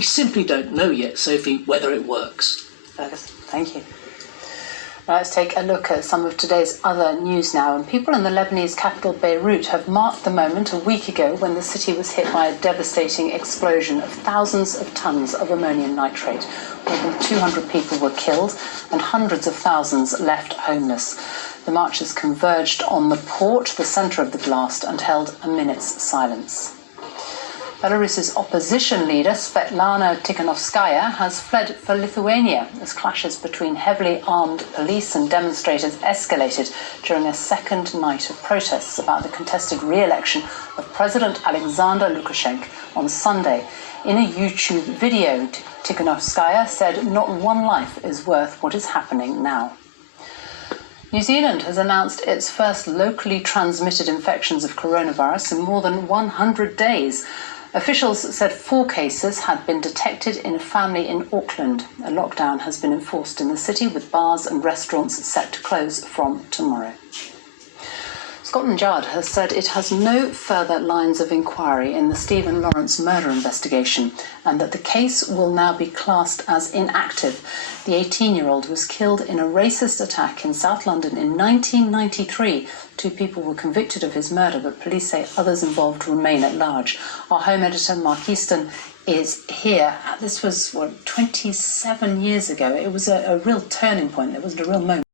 We simply don't know yet, Sophie, whether it works. Fergus, thank you. Now let's take a look at some of today's other news now. And people in the Lebanese capital Beirut have marked the moment a week ago when the city was hit by a devastating explosion of thousands of tons of ammonium nitrate. More than 200 people were killed and hundreds of thousands left homeless. The marchers converged on the port, the centre of the blast, and held a minute's silence. Belarus's opposition leader, Svetlana Tikhanovskaya, has fled for Lithuania as clashes between heavily armed police and demonstrators escalated during a second night of protests about the contested re-election of President Alexander Lukashenko on Sunday. In a YouTube video, Tikhanovskaya said not one life is worth what is happening now. New Zealand has announced its first locally transmitted infections of coronavirus in more than 100 days. Officials said 4 cases had been detected in a family in Auckland. A lockdown has been enforced in the city, with bars and restaurants set to close from tomorrow. Scotland Yard has said it has no further lines of inquiry in the Stephen Lawrence murder investigation and that the case will now be classed as inactive. The 18-year-old was killed in a racist attack in South London in 1993. 2 people were convicted of his murder, but police say others involved remain at large. Our home editor, Mark Easton, is here. This was, 27 years ago. It was a real turning point. It was a real moment.